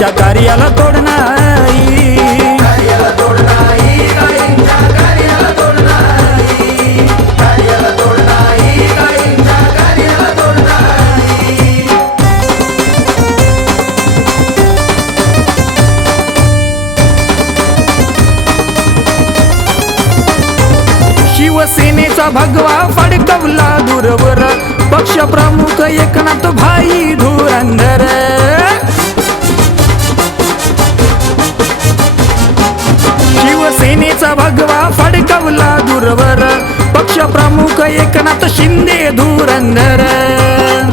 यांच्या कार्याला तोड नाही. कार्याला तोड नाही, गायींच्या कार्याला तोड नाही. कार्याला तोड नाही, गायींच्या कार्याला तोड नाही. शिवसेनेचा भगवा फडकवला दूरवर, पक्ष प्रमुख एकनाथ भाई धुरंधर. शिवसेनेचा भगवा फडकवला दूरवर, पक्ष प्रमुख एकनाथ शिंदे धुरंधर.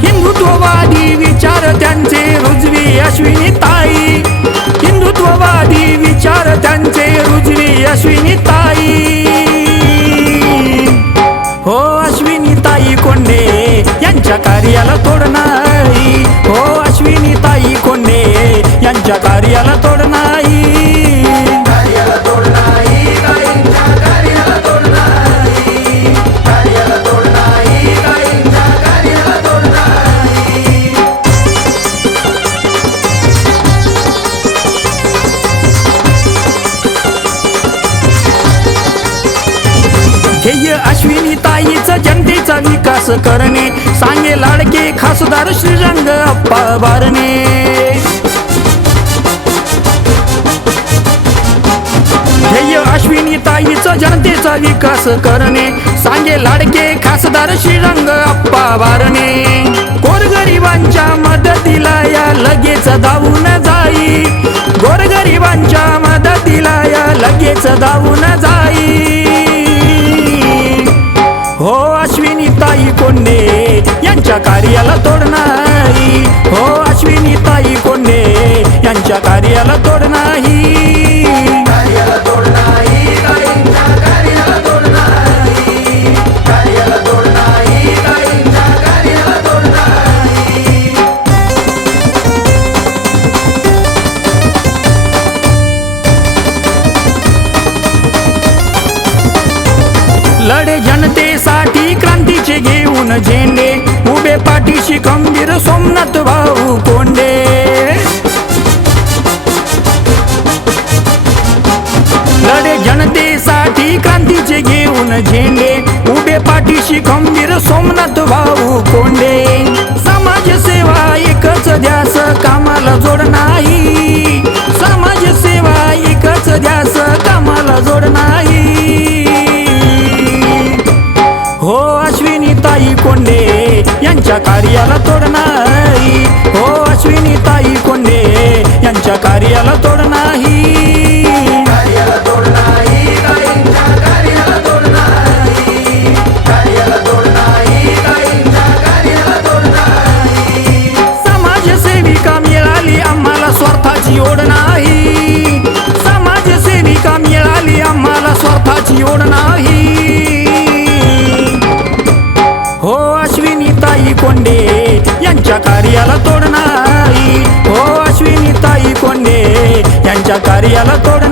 हिंदुत्ववादी विचार त्यांचे रुजवी अश्विनी ताई. हिंदुत्ववादी विचार त्यांचे रुजवी अश्विनी ताई. हो अश्विनी ताई कोंडे यांच्या कार्याला तोड नाही. हो अश्विनी ताई कोंडे यांच्या कार्याला तोड नाही. कार्याला तोड नाही, गायींच्या कार्याला तोड नाही. कार्याला तोड नाही, गायींच्या कार्याला तोड नाही. ध्येय अश्विनी ताईचं जनतेचा विकास करणे, सांगे लाडके खासदार श्रीरंग अप्पा बारणे. ध्येय अश्विनी ताईचं जनतेचा विकास करणे, सांगे लाडके खासदार श्रीरंग अप्पा बारणे. गोरगरिबांच्या मदतीला या लगेच धावून जाई. गोरगरिबांच्या मदतीला या लगेच धावून जाई. हो अश्विनी ताई कोंडे यांच्या कार्याला तोड नाही. हो अश्विनी ताई कोंडे यांच्या कार्याला तोड नाही. कार्याला तोड नाही, गायींच्या कार्याला तोड नाही. कार्याला तोड नाही, गायींच्या कार्याला तोड नाही. लढे जनतेसाठी क्रांतीचे घेऊन झेंडे, उभे पाठीशी खंबीर सोमनाथ भाऊ कोंडे. लढे जनतेसाठी क्रांतीचे घेऊन झेंडे, उभे पाठीशी खंबीर सोमनाथ भाऊ कोंडे. समाजसेवा एकच ध्यास कामाला जोड नाही. समाजसेवा एकच ध्यास कामाला जोड नाही. हो अश्विनी ताई कोंडे यांच्या कार्याला तोड नाही. हो अश्विनी ताई कोंडे यांच्या कार्याला तोड नाही. कार्याला तोड नाही, गायींच्या कार्याला तोड नाही. कार्याला तोड नाही, गायींच्या कार्याला तोड नाही. समाजसेविका मिळाली आम्हाला स्वार्थाची ओढ नाही. समाजसेविका मिळाली आम्हाला स्वार्थाची ओढ नाही. हो अश्विनी ताई कोंडे यांच्या कार्याला तोड नाही. हो अश्विनी ताई कोंडे यांच्या कार्याला तोड